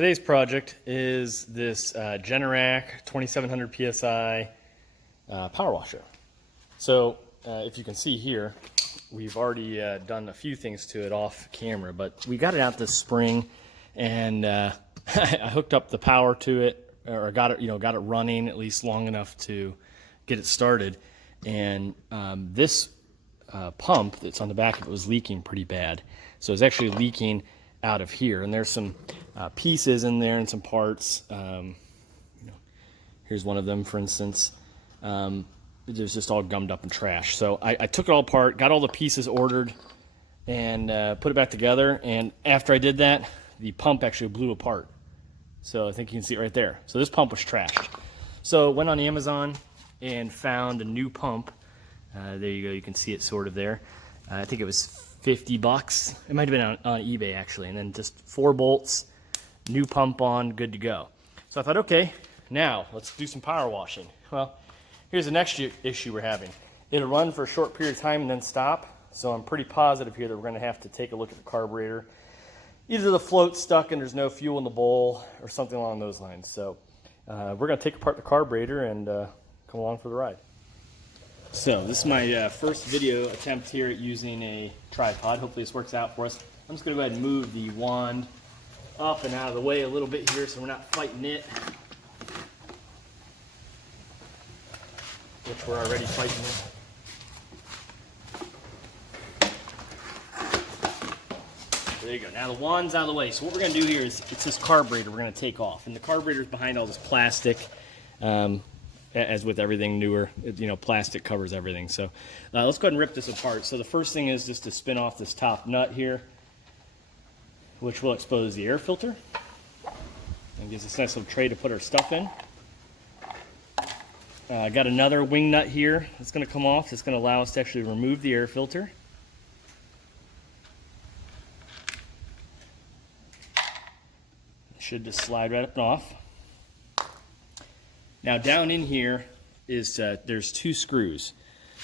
today's project is this Generac 2700 PSI power washer. So if you can see here, we've already done a few things to it off camera, but we got it out this spring, and I hooked up the power to it, or got it running at least long enough to get it started. And this pump that's on the back of it was leaking pretty bad. So it's actually leaking out of here, and there's some pieces in there and some parts. Here's one of them, for instance. It was just all gummed up and trashed. So I took it all apart, got all the pieces ordered, and put it back together. And after I did that, the pump actually blew apart. So I think you can see it right there. So this pump was trashed. So went on Amazon and found a new pump. There you go. You can see it sort of there. I think it was $50. It might have been on eBay actually. And then just 4 bolts, new pump on, good to go. So I thought, okay, now let's do some power washing. Well, here's the next issue we're having. It'll run for a short period of time and then stop. So I'm pretty positive here that we're going to have to take a look at the carburetor. Either the float's stuck and there's no fuel in the bowl or something along those lines. So we're going to take apart the carburetor and come along for the ride. So this is my first video attempt here at using a tripod. Hopefully this works out for us. I'm just going to go ahead and move the wand up and out of the way a little bit here so we're not fighting it, which we're already fighting it. There you go. Now the wand's out of the way. So what we're going to do here is, it's this carburetor we're going to take off. And the carburetor's behind all this plastic. As with everything newer, plastic covers everything. So let's go ahead and rip this apart. So the first thing is just to spin off this top nut here, which will expose the air filter. And gives us a nice little tray to put our stuff in. I got another wing nut here that's going to come off. It's going to allow us to actually remove the air filter. It should just slide right up and off. Now down in here is there's 2 screws.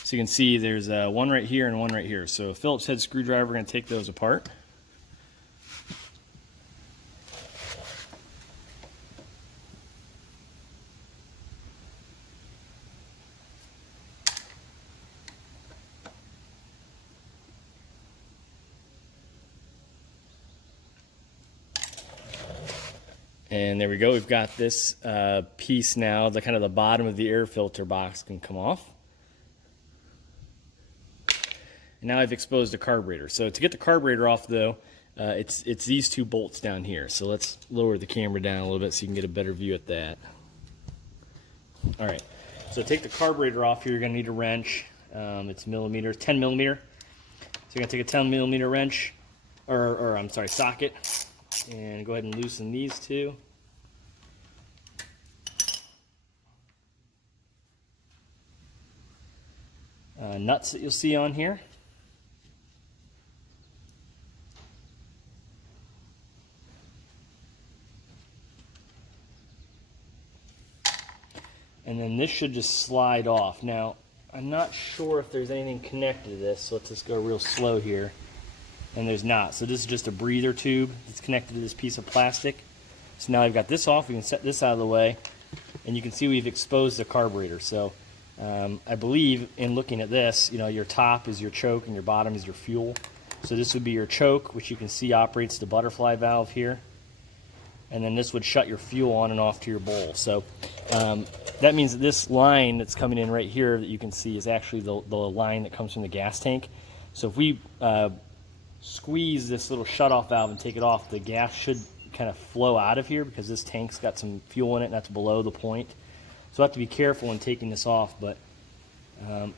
So you can see there's one right here and one right here. So a Phillips head screwdriver, we're going to take those apart. And there we go. We've got this piece now. The kind of the bottom of the air filter box can come off. And now I've exposed the carburetor. So to get the carburetor off, though, it's these 2 bolts down here. So let's lower the camera down a little bit so you can get a better view at that. All right. So to take the carburetor off here, you're going to need a wrench. It's millimeters, 10 millimeter. So you're going to take a 10 millimeter wrench, or I'm sorry, socket. And go ahead and loosen these 2. Nuts that you'll see on here. And then this should just slide off. Now, I'm not sure if there's anything connected to this, so let's just go real slow here. And there's not. So this is just a breather tube that's connected to this piece of plastic. So now I've got this off. We can set this out of the way. And you can see we've exposed the carburetor. So I believe in looking at this, your top is your choke and your bottom is your fuel. So this would be your choke, which you can see operates the butterfly valve here. And then this would shut your fuel on and off to your bowl. So that means that this line that's coming in right here that you can see is actually the line that comes from the gas tank. So if we squeeze this little shutoff valve and take it off, the gas should kind of flow out of here because this tank's got some fuel in it and that's below the point. So I have to be careful in taking this off, but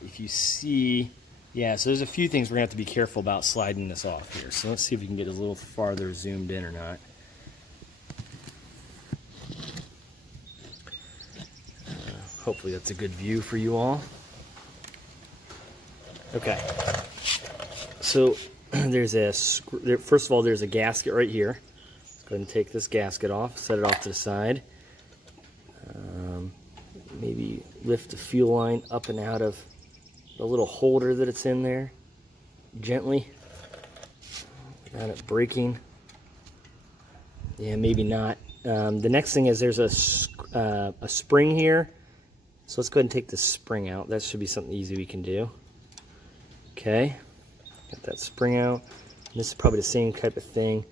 if you see, yeah, so there's a few things we're going to have to be careful about sliding this off here. So let's see if we can get a little farther zoomed in or not. Hopefully that's a good view for you all. Okay, so there's first of all, there's a gasket right here. Let's go ahead and take this gasket off, set it off to the side. Maybe lift the fuel line up and out of the little holder that it's in there, gently, without it breaking. Yeah, maybe not. The next thing is there's a spring here. So let's go ahead and take the spring out. That should be something easy we can do. Okay, got that spring out. And this is probably the same type of thing.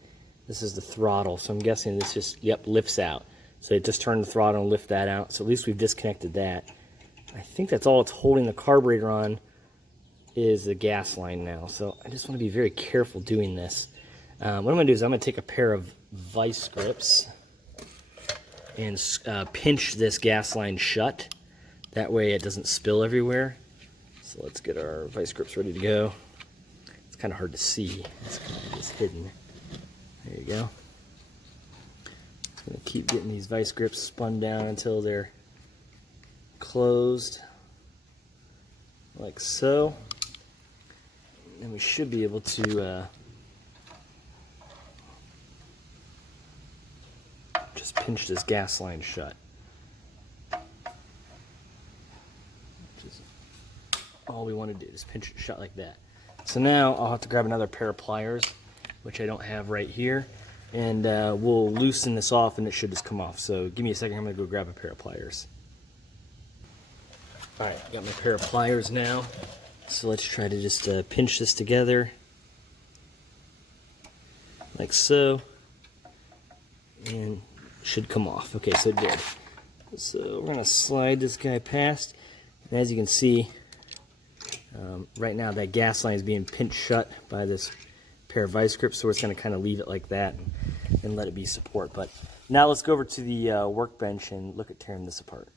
This is the throttle, so I'm guessing this just, yep, lifts out. So it just turned the throttle and lift that out. So at least we've disconnected that. I think that's all it's holding the carburetor on is the gas line now. So I just want to be very careful doing this. What I'm going to do is I'm going to take a pair of vice grips and pinch this gas line shut. That way it doesn't spill everywhere. So let's get our vice grips ready to go. It's kind of hard to see. It's kind of just hidden. There you go. Just going to keep getting these vice grips spun down until they're closed, like so. And we should be able to just pinch this gas line shut. All we want to do is pinch it shut like that. So now I'll have to grab another pair of pliers, which I don't have right here, and we'll loosen this off and it should just come off. So give me a second, I'm going to go grab a pair of pliers. Alright, got my pair of pliers now. So let's try to just pinch this together, like so, and it should come off. Okay, so it did. So we're going to slide this guy past, and as you can see, right now that gas line is being pinched shut by this pair of vice grips, so we're just going to kind of leave it like that and let it be support. But now let's go over to the workbench and look at tearing this apart.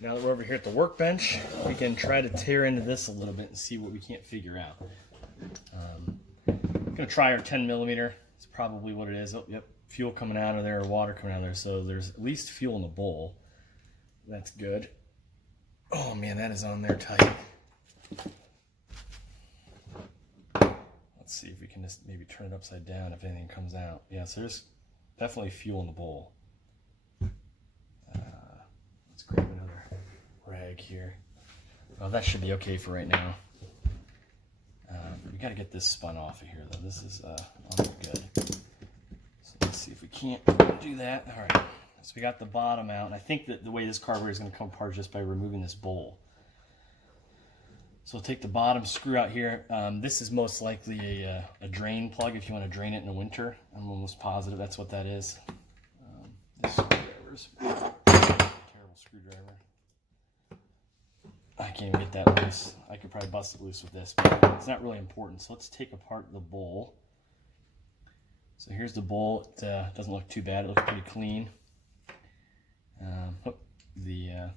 Now that we're over here at the workbench, we can try to tear into this a little bit and see what we can't figure out. I'm going to try our 10 millimeter. It's probably what it is. Oh, yep, fuel coming out of there or water coming out of there. So there's at least fuel in the bowl. That's good. Oh man, that is on there tight. Let's see if we can just maybe turn it upside down if anything comes out. Yeah, so there's definitely fuel in the bowl. Let's grab another rag here. Well, that should be okay for right now. We got to get this spun off of here though. This is not good. So let's see if we can't do that. All right, so we got the bottom out, and I think that the way this carburetor is going to come apart is just by removing this bowl. So we'll take the bottom screw out here. This is most likely a drain plug if you want to drain it in the winter. I'm almost positive that's what that is. This screwdriver's terrible screwdriver. I can't even get that loose. I could probably bust it loose with this, but it's not really important. So let's take apart the bowl. So here's the bowl. It doesn't look too bad. It looks pretty clean. The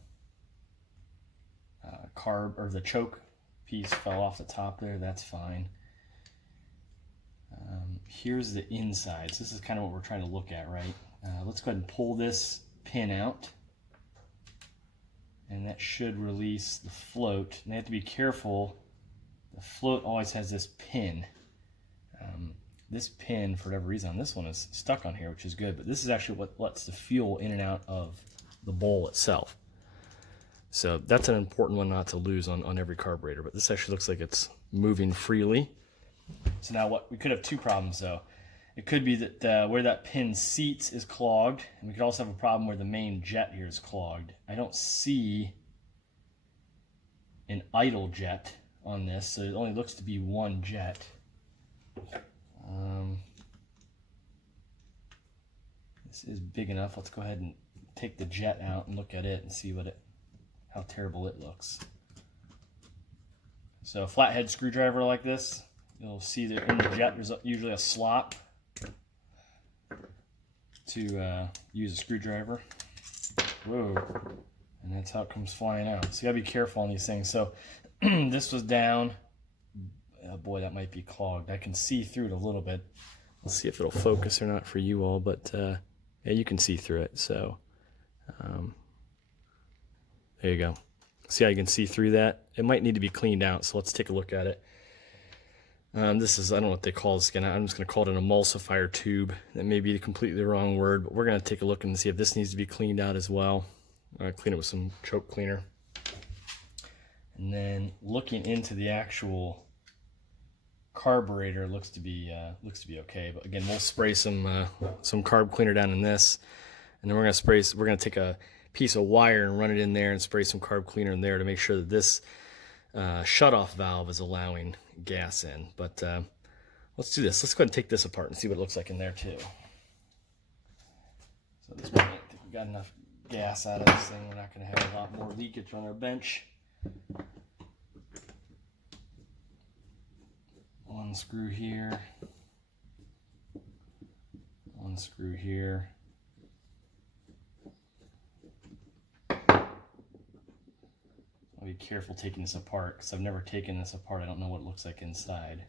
carb or the choke piece fell off the top there. That's fine. Here's the insides. This is kind of what we're trying to look at, right? Let's go ahead and pull this pin out, and that should release the float. And you have to be careful. The float always has this pin. This pin, for whatever reason, on this one is stuck on here, which is good, but this is actually what lets the fuel in and out of the bowl itself. So that's an important one not to lose on every carburetor, but this actually looks like it's moving freely. So now we could have two problems though. It could be that where that pin seats is clogged, and we could also have a problem where the main jet here is clogged. I don't see an idle jet on this, so it only looks to be one jet. This is big enough. Let's go ahead and take the jet out and look at it and see how terrible it looks. So a flathead screwdriver like this, you'll see that in the jet there's usually a slot to use a screwdriver. Whoa. And that's how it comes flying out. So you gotta be careful on these things. So this was down. Oh boy, that might be clogged. I can see through it a little bit. Let's see if it'll focus or not for you all, but yeah, you can see through it. So there you go. See how you can see through that? It might need to be cleaned out, so let's take a look at it. This is, I don't know what they call this again. I'm just going to call it an emulsifier tube. That may be completely the wrong word, but we're going to take a look and see if this needs to be cleaned out as well. Clean it with some choke cleaner. And then looking into the actual carburetor looks to be okay. But again, we'll spray some carb cleaner down in this, and then we're gonna take a piece of wire and run it in there and spray some carb cleaner in there to make sure that this shutoff valve is allowing gas in. But let's do this. Let's go ahead and take this apart and see what it looks like in there too. So at this point, I think we got enough gas out of this thing. We're not going to have a lot more leakage on our bench. One screw here. One screw here. I'll be careful taking this apart because I've never taken this apart. I don't know what it looks like inside.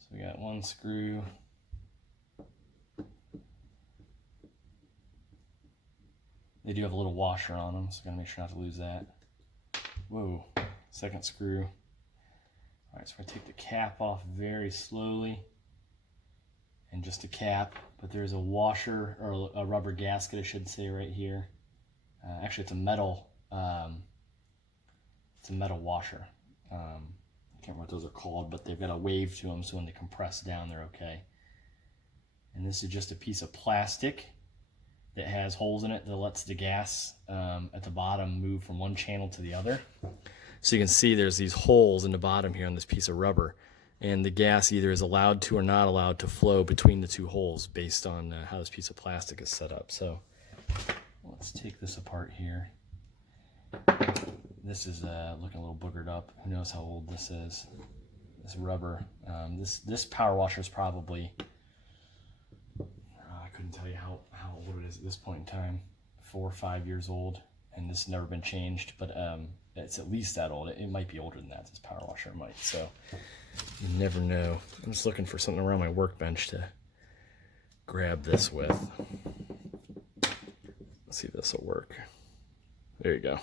So we got one screw. They do have a little washer on them, so gotta make sure not to lose that. Whoa, second screw. All right, so I take the cap off very slowly, and just a cap, but there's a washer, or a rubber gasket, I should say, right here. Actually, it's a metal washer. I can't remember what those are called, but they've got a wave to them, so when they compress down, they're okay. And this is just a piece of plastic that has holes in it that lets the gas at the bottom move from one channel to the other. So you can see there's these holes in the bottom here on this piece of rubber, and the gas either is allowed to or not allowed to flow between the two holes based on how this piece of plastic is set up. So let's take this apart here. This is looking a little boogered up. Who knows how old this is? This rubber. This power washer is probably, I couldn't tell you how old it is at this point in time. 4 or 5 years old, and this has never been changed, but it's at least that old. It might be older than that, this power washer might, so you never know. I'm just looking for something around my workbench to grab this with. Let's see if this will work. There you go.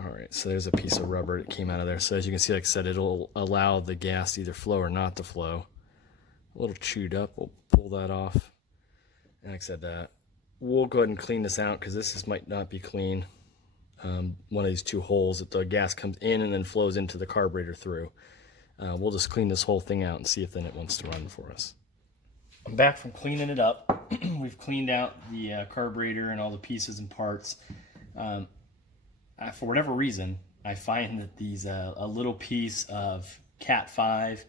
All right, so there's a piece of rubber that came out of there. So as you can see, like I said, it'll allow the gas to either flow or not to flow. A little chewed up, we'll pull that off. And like I said, we'll go ahead and clean this out because this might not be clean. One of these two holes that the gas comes in and then flows into the carburetor through. We'll just clean this whole thing out and see if then it wants to run for us. I'm back from cleaning it up. We've cleaned out the carburetor and all the pieces and parts. For whatever reason, I find that these a little piece of Cat 5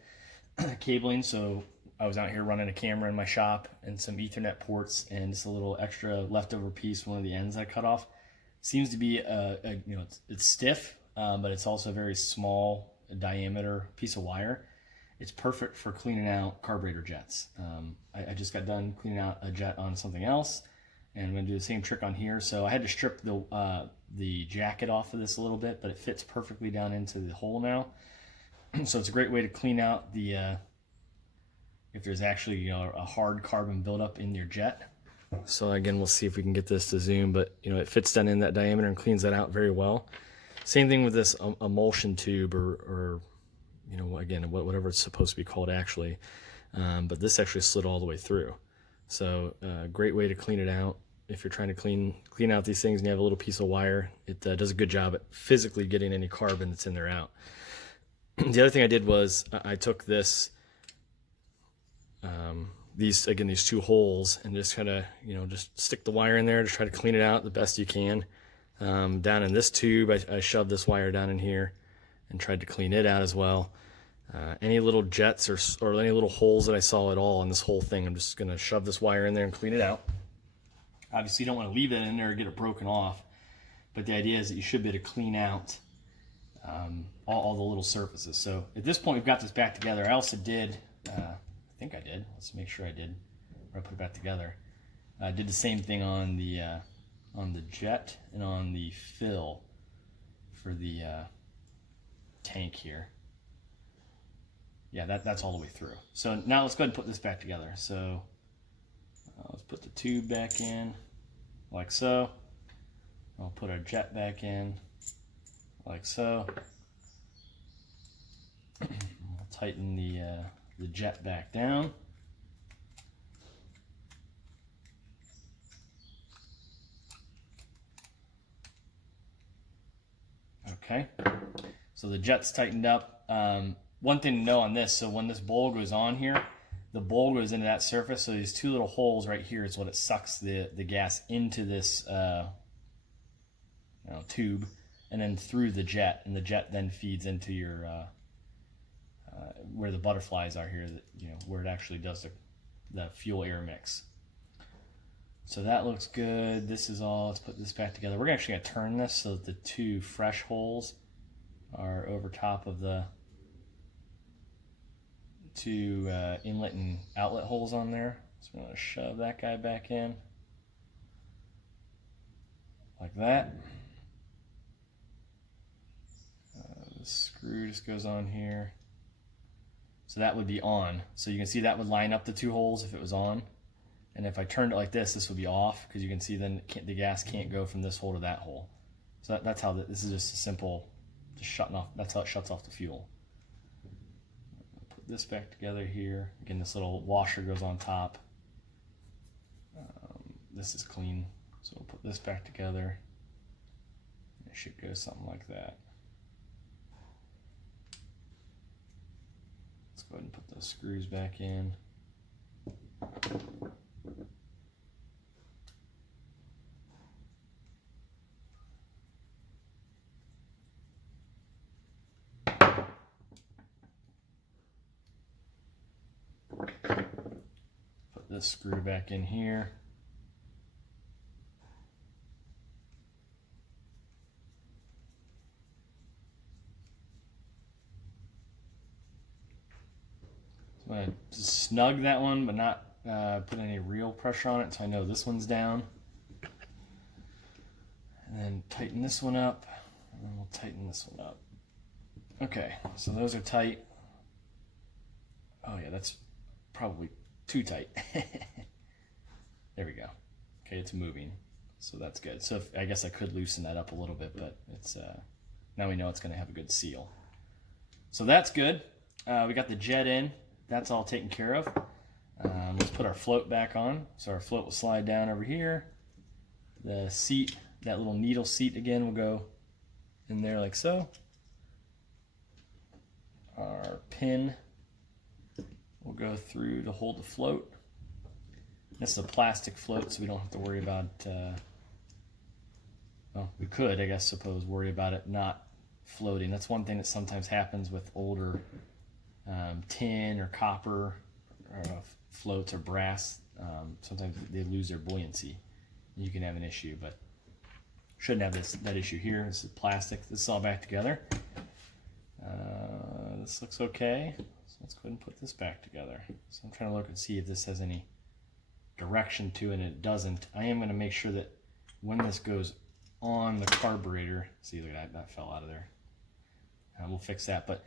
cabling, so I was out here running a camera in my shop and some Ethernet ports, and just a little extra leftover piece, one of the ends I cut off, seems to be it's stiff, but it's also a very small diameter piece of wire. It's perfect for cleaning out carburetor jets. I just got done cleaning out a jet on something else, and I'm going to do the same trick on here. So I had to strip the jacket off of this a little bit, but it fits perfectly down into the hole now. So it's a great way to clean out the if there's actually a hard carbon buildup in your jet. So again, we'll see if we can get this to zoom, but it fits down in that diameter and cleans that out very well. Same thing with this emulsion tube, or again, whatever it's supposed to be called actually. But this actually slid all the way through. So great way to clean it out. If you're trying to clean out these things and you have a little piece of wire, it does a good job at physically getting any carbon that's in there out. The other thing I did was I took this, these two holes, and just kind of just stick the wire in there to try to clean it out the best you can. Down in this tube, I shoved this wire down in here and tried to clean it out as well. Any little jets or any little holes that I saw at all in this whole thing, I'm just going to shove this wire in there and clean it out. Obviously, you don't want to leave it in there or get it broken off, but the idea is that you should be able to clean out all the little surfaces. So at this point, we've got this back together. I also did, I think I did, let's make sure I did, or I put it back together. I did the same thing on the jet and on the fill for the tank here. Yeah, that's all the way through. So now let's go ahead and put this back together. So let's put the tube back in, like so. I'll put our jet back in, like so. We'll tighten the jet back down. Okay, so the jet's tightened up. one thing to know on this, so when this bowl goes on here, the bowl goes into that surface, so these two little holes right here is what it sucks the gas into this tube, and then through the jet, and the jet then feeds into your where the butterflies are here, where it actually does the fuel air mix. So that looks good. This is all. Let's put this back together. We're actually going to turn this so that the two fresh holes are over top of the two inlet and outlet holes on there. So we're going to shove that guy back in like that. The screw just goes on here. So that would be on. So you can see that would line up the two holes if it was on. And if I turned it like this would be off, because you can see then the gas can't go from this hole to that hole. So that's how this is just a simple, just shutting off. That's how it shuts off the fuel. Put this back together here. Again, this little washer goes on top. This is clean, so we'll put this back together. It should go something like that. Let's go ahead and put those screws back in. Put this screw back in here. I'm going to snug that one, but not put any real pressure on it, so I know this one's down. And then tighten this one up, and then we'll tighten this one up. Okay, so those are tight. Oh yeah, that's probably too tight. There we go. Okay, it's moving, so that's good. So I guess I could loosen that up a little bit, but it's now we know it's going to have a good seal. So that's good. We got the jet in. That's all taken care of. Let's put our float back on. So our float will slide down over here. The seat, that little needle seat again, will go in there like so. Our pin will go through to hold the float. This is a plastic float, so we don't have to worry about, well, we could, I suppose, worry about it not floating. That's one thing that sometimes happens with older tin or copper or floats or brass. Sometimes they lose their buoyancy. You can have an issue, but shouldn't have that issue here. This is plastic. This is all back together. This looks okay. So let's go ahead and put this back together. So I'm trying to look and see if this has any direction to it, and it doesn't. I am going to make sure that when this goes on the carburetor, see, look at that fell out of there. We'll fix that, but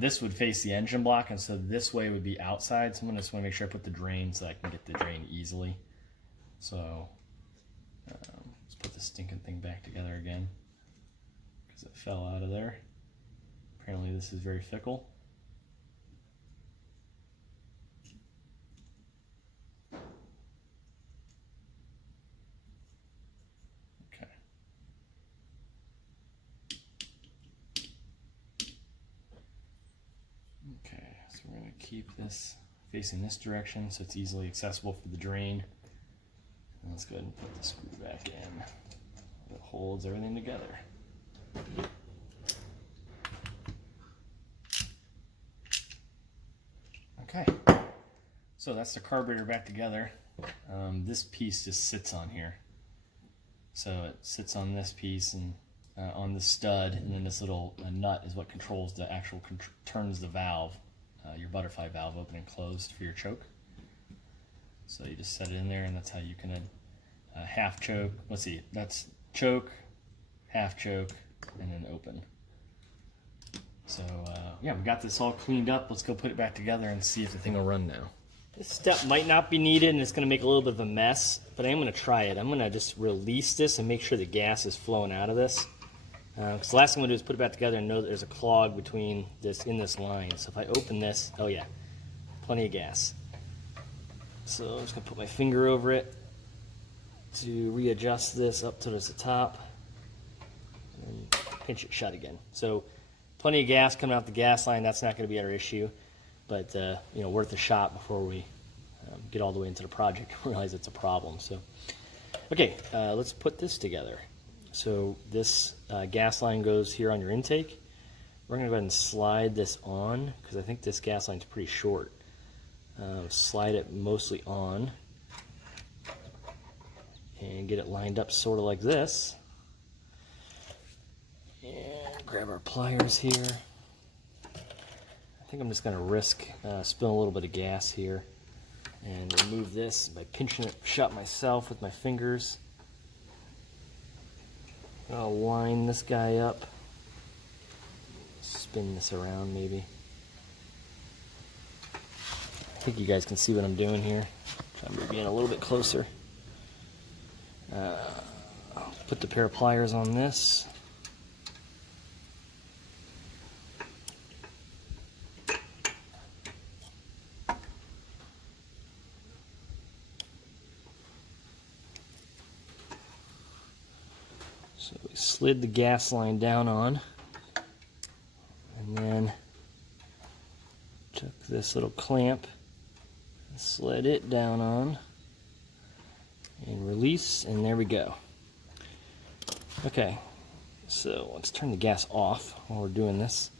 this would face the engine block, and so this way would be outside. So I'm just want to make sure I put the drain so I can get the drain easily. So let's put the stinking thing back together again, because it fell out of there. Apparently this is very fickle. Okay. Okay, so we're going to keep this facing this direction so it's easily accessible for the drain. And let's go ahead and put the screw back in. It holds everything together. Okay, so that's the carburetor back together. This piece just sits on here. So it sits on this piece and on the stud, and then this little nut is what controls the actual, turns the valve, your butterfly valve open and closed for your choke. So you just set it in there, and that's how you can half choke. Let's see, that's choke, half choke, and then open. So yeah, we got this all cleaned up. Let's go put it back together and see if the thing will run now. This step might not be needed, and it's going to make a little bit of a mess, but I am going to try it. I'm going to just release this and make sure the gas is flowing out of this. Because the last thing I'm going to do is put it back together and know that there's a clog between this this line. So if I open this, oh yeah, plenty of gas. So I'm just going to put my finger over it to readjust this up to the top, and pinch it shut again. So plenty of gas coming out the gas line. That's not going to be our issue, but you know, worth a shot before we get all the way into the project and realize it's a problem. So, okay, let's put this together. So this gas line goes here on your intake. We're going to go ahead and slide this on because I think this gas line's pretty short. Slide it mostly on and get it lined up sort of like this. And grab our pliers here. I think I'm just going to risk spilling a little bit of gas here and remove this by pinching it shut myself with my fingers. I'll line this guy up. Spin this around maybe. I think you guys can see what I'm doing here. Try to move in a little bit closer. I'll put the pair of pliers on this. So we slid the gas line down on, and then took this little clamp, slid it down on, and release, and there we go. Okay, so let's turn the gas off while we're doing this.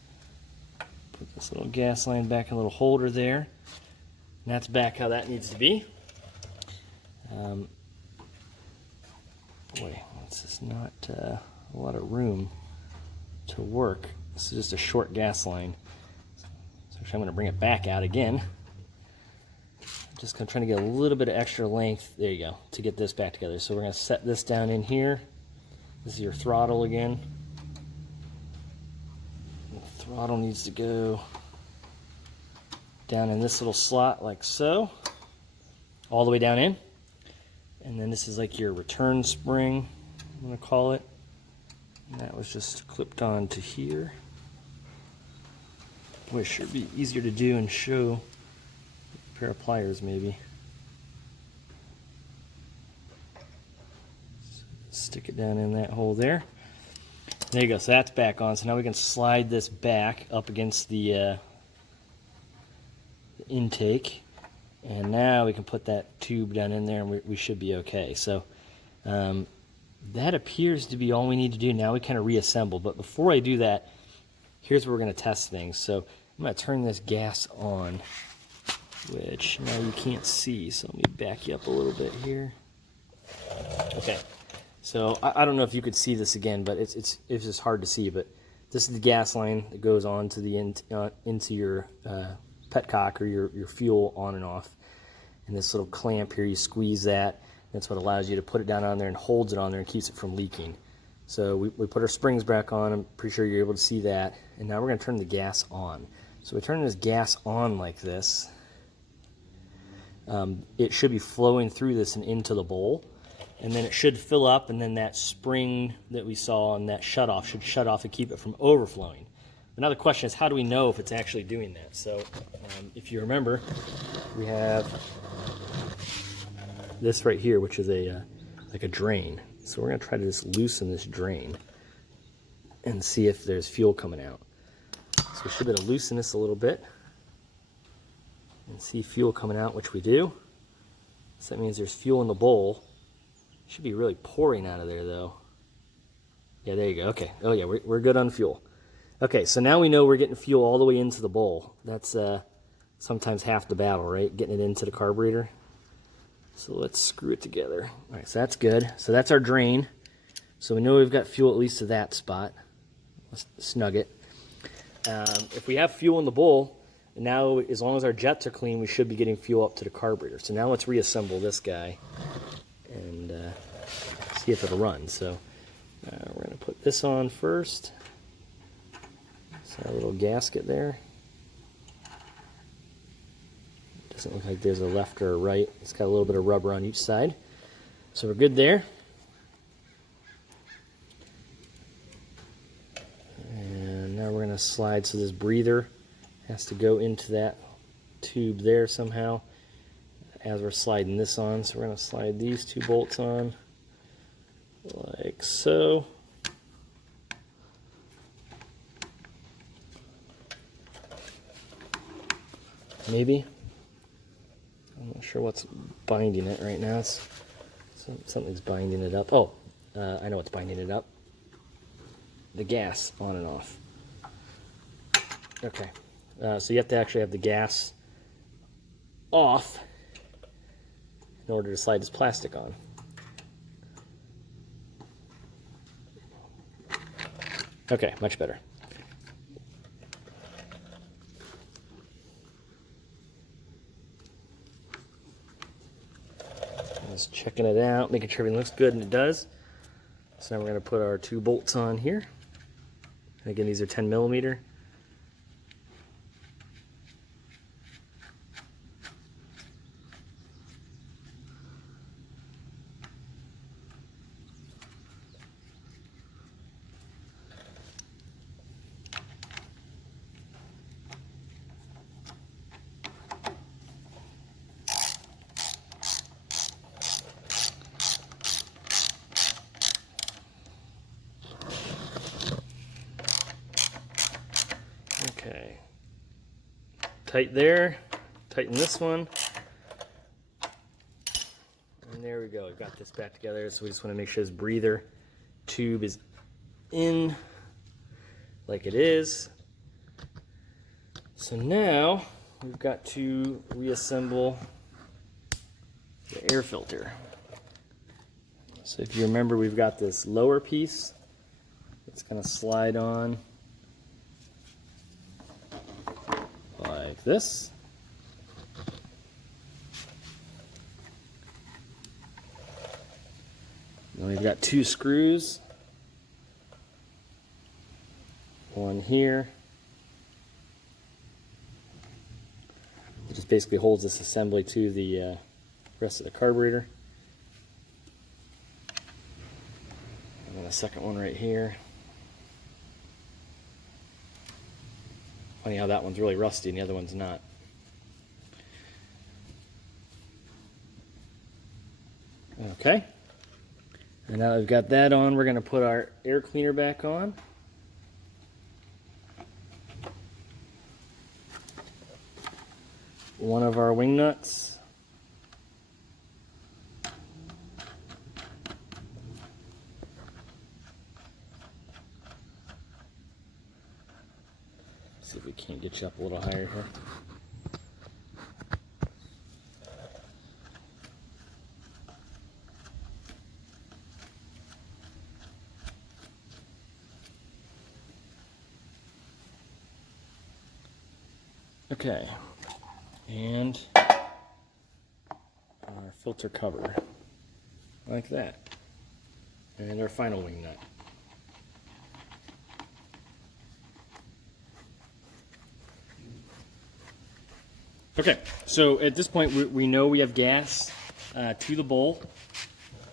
Put this little gas line back in a little holder there, and that's back how that needs to be. Boy, this is not a lot of room to work. This is just a short gas line. So I'm going to bring it back out again. Just going to try to get a little bit of extra length, there you go, to get this back together. So we're going to set this down in here. This is your throttle again. The throttle needs to go down in this little slot like so, all the way down in. And then this is like your return spring, I'm going to call it. And that was just clipped on to here. Boy, it should be easier to do and show a pair of pliers maybe. Stick it down in that hole there. There you go, so that's back on. So now we can slide this back up against the intake. And now we can put that tube down in there and we should be okay. So that appears to be all we need to do. Now we kind of reassemble. But before I do that, here's where we're going to test things. So I'm going to turn this gas on, which now you can't see. So let me back you up a little bit here. Okay. So I don't know if you could see this again, but it's just hard to see. But this is the gas line that goes on to the into your petcock or your fuel on and off. And this little clamp here, you squeeze that. That's what allows you to put it down on there and holds it on there and keeps it from leaking. So we put our springs back on. I'm pretty sure you're able to see that. And now we're going to turn the gas on. So we turn this gas on like this. It should be flowing through this and into the bowl. And then it should fill up, and then that spring that we saw on that shutoff should shut off and keep it from overflowing. Another question is, how do we know if it's actually doing that? So if you remember, we have this right here, which is like a drain. So we're going to try to just loosen this drain and see if there's fuel coming out. So we should be able to loosen this a little bit and see fuel coming out, which we do. So that means there's fuel in the bowl. It should be really pouring out of there though. Yeah, there you go. Okay. Oh yeah, we're good on fuel. Okay, so now we know we're getting fuel all the way into the bowl. That's sometimes half the battle, right? Getting it into the carburetor. So let's screw it together. All right, so that's good. So that's our drain. So we know we've got fuel at least to that spot. Let's snug it. If we have fuel in the bowl, now as long as our jets are clean, we should be getting fuel up to the carburetor. So now let's reassemble this guy and see if it'll run. So we're going to put this on first. So a little gasket there. Doesn't look like there's a left or a right. It's got a little bit of rubber on each side. So we're good there. And now we're going to slide, so this breather has to go into that tube there somehow as we're sliding this on. So we're going to slide these two bolts on like so. maybe. I'm not sure what's binding it right now. Something's binding it up. Oh, I know what's binding it up. The gas on and off. Okay, so you have to actually have the gas off in order to slide this plastic on. Okay, much better. Just checking it out, making sure everything looks good, and it does. So now we're going to put our 2 bolts on here. And again, these are 10mm. Okay, tight there, tighten this one, and there we go. We've got this back together, so we just want to make sure this breather tube is in like it is. So now we've got to reassemble the air filter. So if you remember, we've got this lower piece that's going to slide on like this. Then we've got 2 screws. One here. It just basically holds this assembly to the rest of the carburetor. And then a second one right here. Funny how that one's really rusty and the other one's not. Okay. And now that we've got that on, we're going to put our air cleaner back on. One of our wing nuts. See if we can't get you up a little higher here. Okay, and our filter cover, like that, and our final wing nut. Okay, so at this point we know we have gas to the bowl.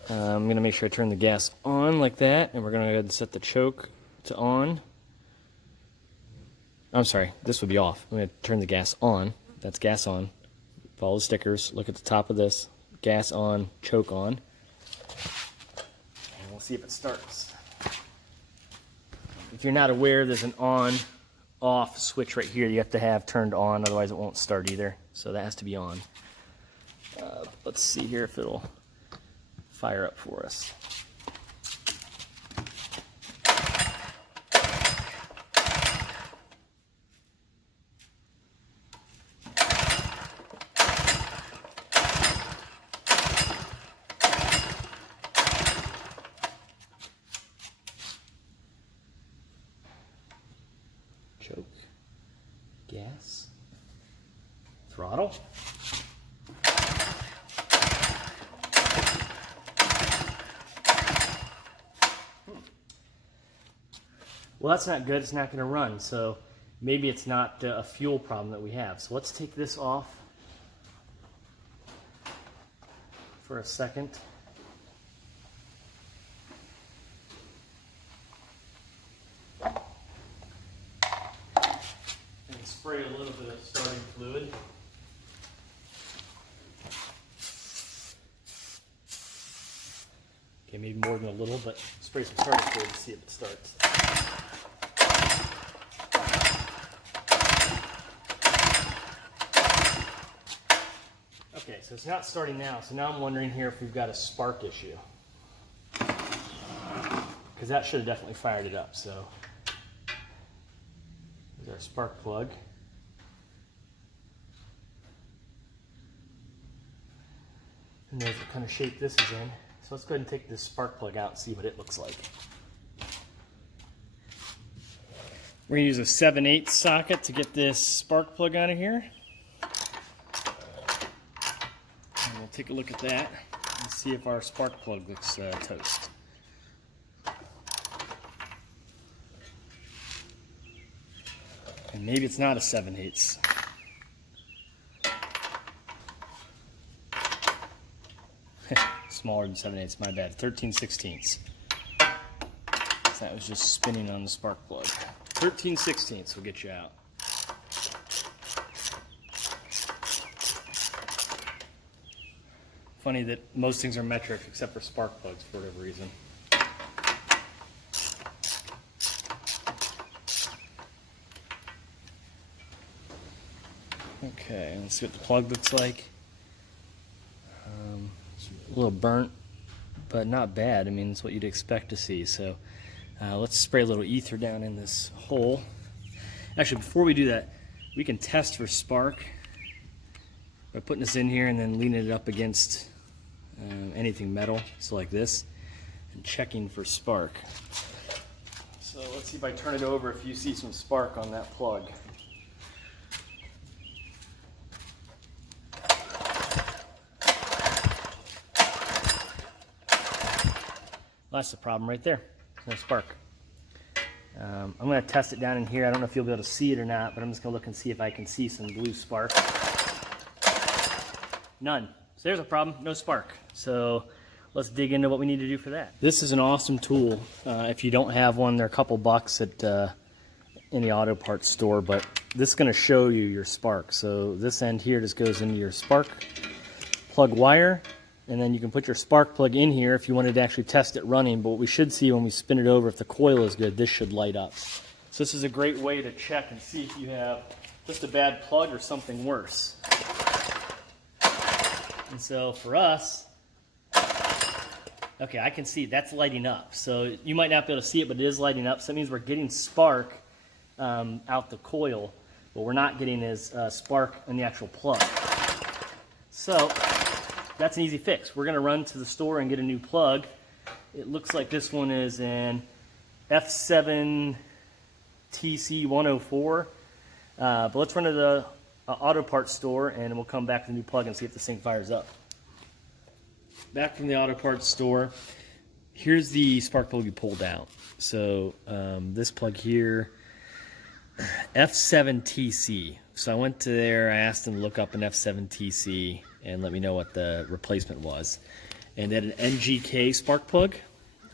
I'm going to make sure I turn the gas on like that, and we're going to go ahead and set the choke to on. I'm sorry, this would be off. I'm going to turn the gas on. That's gas on. Follow the stickers. Look at the top of this. Gas on, choke on. And we'll see if it starts. If you're not aware, there's an on-off switch right here you have to have turned on, otherwise it won't start either. So that has to be on. Let's see here if it'll fire up for us. Choke, gas, throttle. Well, that's not good. It's not going to run. So maybe it's not a fuel problem that we have. So let's take this off for a second. Spray a little bit of starting fluid. Okay, maybe more than a little, but spray some starting fluid to see if it starts. so it's not starting now. So now I'm wondering here if we've got a spark issue, because that should have definitely fired it up. So there's our spark plug. And there's what kind of shape this is in. So let's go ahead and take this spark plug out and see what it looks like. We're going to use a 7/8 socket to get this spark plug out of here. And we'll take a look at that and see if our spark plug looks toast. And maybe it's not a 7/8. Smaller than 7/8, my bad. 13/16. So that was just spinning on the spark plug. 13/16 will get you out. Funny that most things are metric except for spark plugs for whatever reason. Okay, let's see what the plug looks like. It's a little burnt, but not bad. I mean, it's what you'd expect to see. So let's spray a little ether down in this hole. Actually, before we do that, we can test for spark by putting this in here and then leaning it up against anything metal, so like this, and checking for spark. So let's see if I turn it over if you see some spark on that plug. Well, that's the problem right there. There's no spark. I'm going to test it down in here. I don't know if you'll be able to see it or not, but I'm just going to look and see if I can see some blue spark. None. So there's a problem, no spark. So let's dig into what we need to do for that. This is an awesome tool. If you don't have one, they're a couple bucks at any auto parts store, but this is going to show you your spark. So this end here just goes into your spark plug wire, and then you can put your spark plug in here if you wanted to actually test it running. But what we should see when we spin it over, if the coil is good, this should light up. So this is a great way to check and see if you have just a bad plug or something worse. And so for us, okay, I can see that's lighting up. So you might not be able to see it, but it is lighting up. So that means we're getting spark out the coil, but we're not getting as spark in the actual plug. So that's an easy fix. We're going to run to the store and get a new plug. It looks like this one is an F7 TC104. But let's run to the auto parts store and we'll come back to the new plug and see if this thing fires up. Back from the auto parts store, here's the spark plug we pulled out. So this plug here, F7 TC. So I went to there, I asked them to look up an F7 TC and let me know what the replacement was. And they had an NGK spark plug.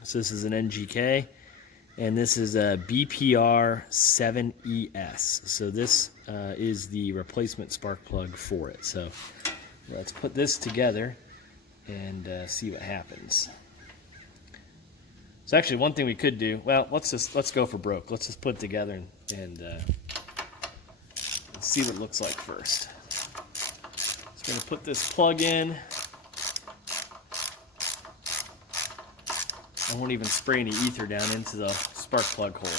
So this is an NGK. And this is a BPR 7ES. So this is the replacement spark plug for it. So let's put this together and see what happens. So actually one thing we could do, well, let's go for broke. Let's just put it together and see what it looks like first. So I'm going to put this plug in. I won't even spray any ether down into the spark plug hole.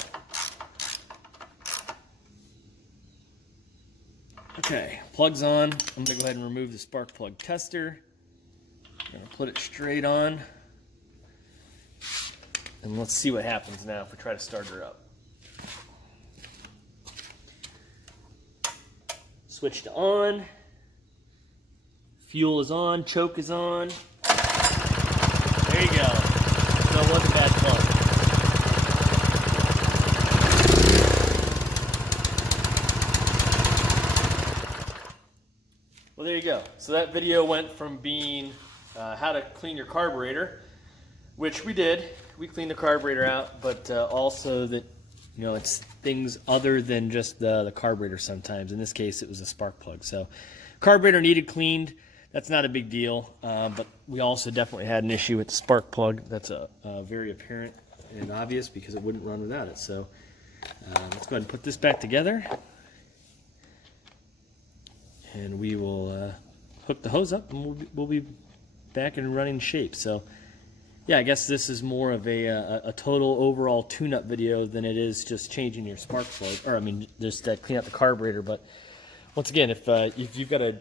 Okay, plug's on. I'm going to go ahead and remove the spark plug tester. I'm going to put it straight on. And let's see what happens now if we try to start her up. Switch to on. Fuel is on, choke is on. There you go. So it was a bad plug. Well, there you go. So that video went from being how to clean your carburetor, which we did. We cleaned the carburetor out, but also that, you know, it's things other than just the carburetor sometimes. In this case, it was a spark plug. So carburetor needed cleaned. That's not a big deal, but we also definitely had an issue with the spark plug. That's very apparent and obvious because it wouldn't run without it. So let's go ahead and put this back together, and we will hook the hose up, and we'll be back in running shape. So yeah, I guess this is more of a total overall tune-up video than it is just changing your spark plug, or I mean, just clean out the carburetor. But once again, if you've got a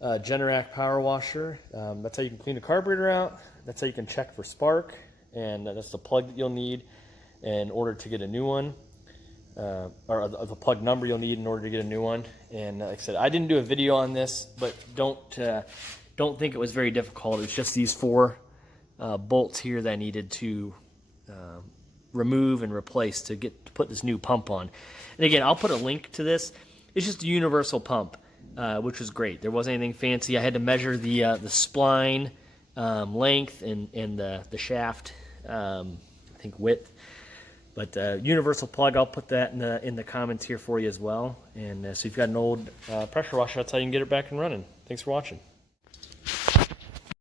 Generac Power Washer, that's how you can clean the carburetor out. That's how you can check for spark, and that's the plug that you'll need in order to get a new one, or the plug number you'll need in order to get a new one. And like I said, I didn't do a video on this, but don't think it was very difficult. It's just these 4 bolts here that I needed to remove and replace to put this new pump on. And again, I'll put a link to this. It's just a universal pump, which was great. There wasn't anything fancy. I had to measure the spline length and the shaft, I think width. But universal plug, I'll put that in the comments here for you as well. And so if you've got an old pressure washer, that's how you can get it back and running. Thanks for watching.